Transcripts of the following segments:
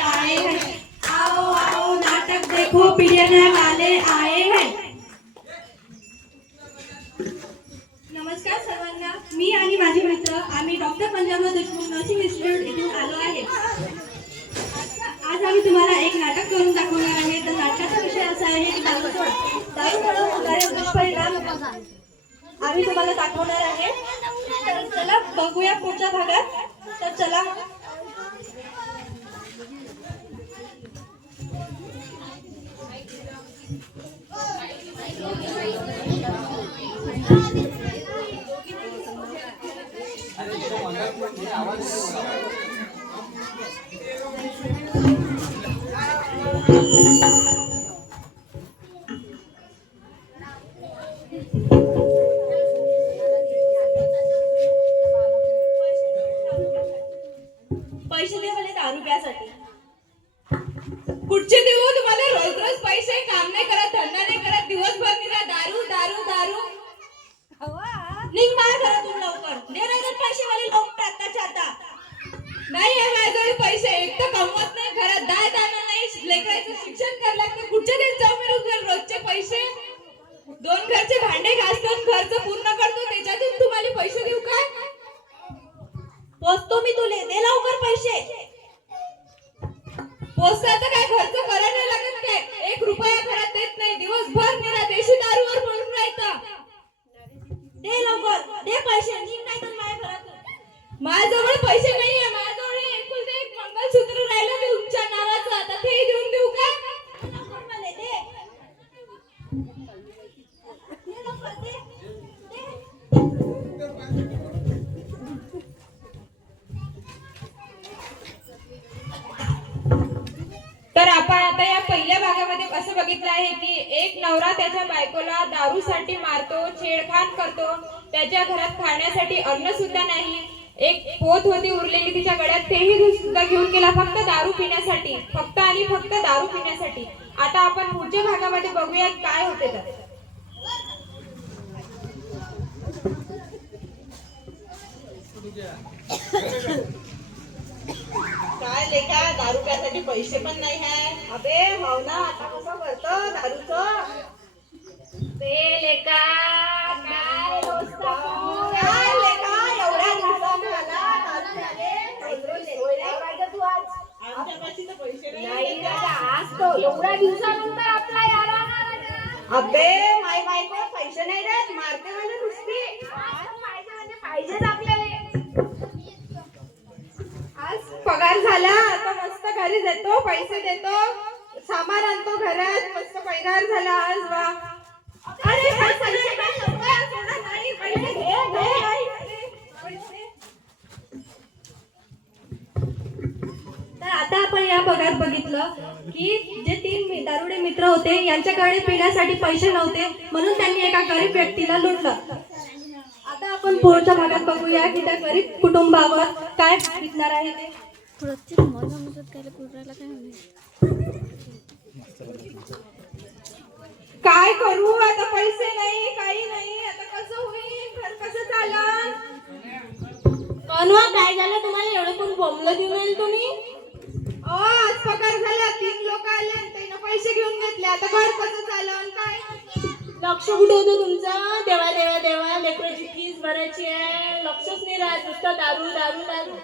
आए हैं, आओ आओ नाटक देखो पीढ़ियाने वाले आए हैं। नमस्कार सर्वांना, मी आणि माझे मित्र आम्ही doctor Panjabrao Deshmukh nursing institute इथून आलो आहे। आज आम्ही तुम्हाला एक नाटक करून दाखवणार आहे। तर नाटकाचा विषय असा आहे की दारूमुळे होणारे दुष्परिणाम आम्ही तुम्हाला दाखवणार आहे। तर चला बघूया पुढच्या भागात। तर चला पैसे दे मला दारू प्यासाठी। कुठचे देऊ तुम्हाला? रोज रोज पैसे, काम नाही करत, धंदा नाही करत, दिवसभर निरा दारू दारू दारू। निघ माझ्या घरातून लवकर, दे नाही तर पैसे मला लवकर आताच्या आता। नाही आहे माझ्याजवळ पैसे, एक तर कमवत नाही, घरात दाय दाणा नाही, लेकराचं शिक्षण करायला लागतं, कुठचे देत जाऊ मी रोजचे पैसे? दोन घरचे भांडे घासतो, खर्च पूर्ण करतो, त्याच्यातून तुम्हाला पैसे देऊ काय? पोचतो मी तुले, दे लवकर पैसे। पोचता तर काय खर्च करायला लागत काय? 1 रुपया घरात देत नाही, दिवसभर निरा देशी दारूवर पडून राहतं। दे लवकर, दे पैसे, निघ नाही तर माझ्या घरातून। माझ्याजवळ पैसे नाहीये, माझ्याजवळ एकुलते एक मंगळसूत्र राहिलं ते तुमच्या नावाचं, आता ते देऊन देऊ का? लवकर मला दे, दे लवकर, दे, दे। तर आपण आता या पहिल्या भागामध्ये असं बघितलं आहे की एक नवरा त्याच्या बायकोला दारूसाठी मारतो, छेडखान करतो, त्याच्या घरात खाण्यासाठी अन्न सुद्धा नाही, एक पोत होती उरलेली तिच्या गळ्यात, तेही सुद्धा घेऊन गेला फक्त दारू पिण्यासाठी, फक्त आणि फक्त दारू पिण्यासाठी। आता आपण पुढच्या भागामध्ये बघूया काय होते तर। काय लेखा, दारू प्यासाठी पैसे पण नाही आहे। अबे हो ना, आता कसं करतो दारूचं? ते लेका काय काय लेखा, एवढ्या दिवसानं आला दारू प्याले? तू आज आमच्यापाशी तर पैसे नाही आज तो एवढ्या दिवसानंतर आपला यार अबे माय बायको पैसे नाही देत, मारते म्हणजे नुसती। पाहिजे म्हणजे पाहिजेच आपल्याला। आज पगार झाला, आता मस्त घरी देतो, पैसे देतो, सामान आणतो घरात, मस्त पगार झाला आज। वा अरे पैसे नाही, पैसे घे, तर आता आपण या भागात बघितलं की जे 3 दारुडे मित्र होते यांच्याकडे पिण्यासाठी पैसे नव्हते, म्हणून त्यांनी एका गरीब व्यक्तीला लुटलं। आता आपण पुढच्या भागात बघूया की त्या गरीब कुटुंबावर काय बितणार आहे ते। काय करू आता? पैसे नाही, काही नाही, आता कसं होईल? घर कसं चालन? कनवा काय झालं तुम्हाला? एवढं कोण बोंबलं देऊन येईल तुम्ही? आज पगार झाला, 3 लोक आले आणि त्यानं पैसे घेऊन घेतले, आता घर कसं चालन? काय लक्ष कुठे होतं तुमचं? देवा देवा देवा, लेकराची फीस भरायची आहे, लक्षच नाही राहत, नुसतं दारू दारू दारू।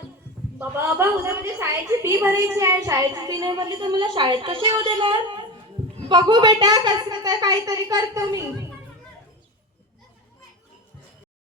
बाबा बाबा, उद्या म्हणजे शाळेची फी भरायची आहे, शाळेची फी नाही भरली तर मला शाळेत कसे येऊ देणार? बघू बेटा, कसं काहीतरी करतो मी।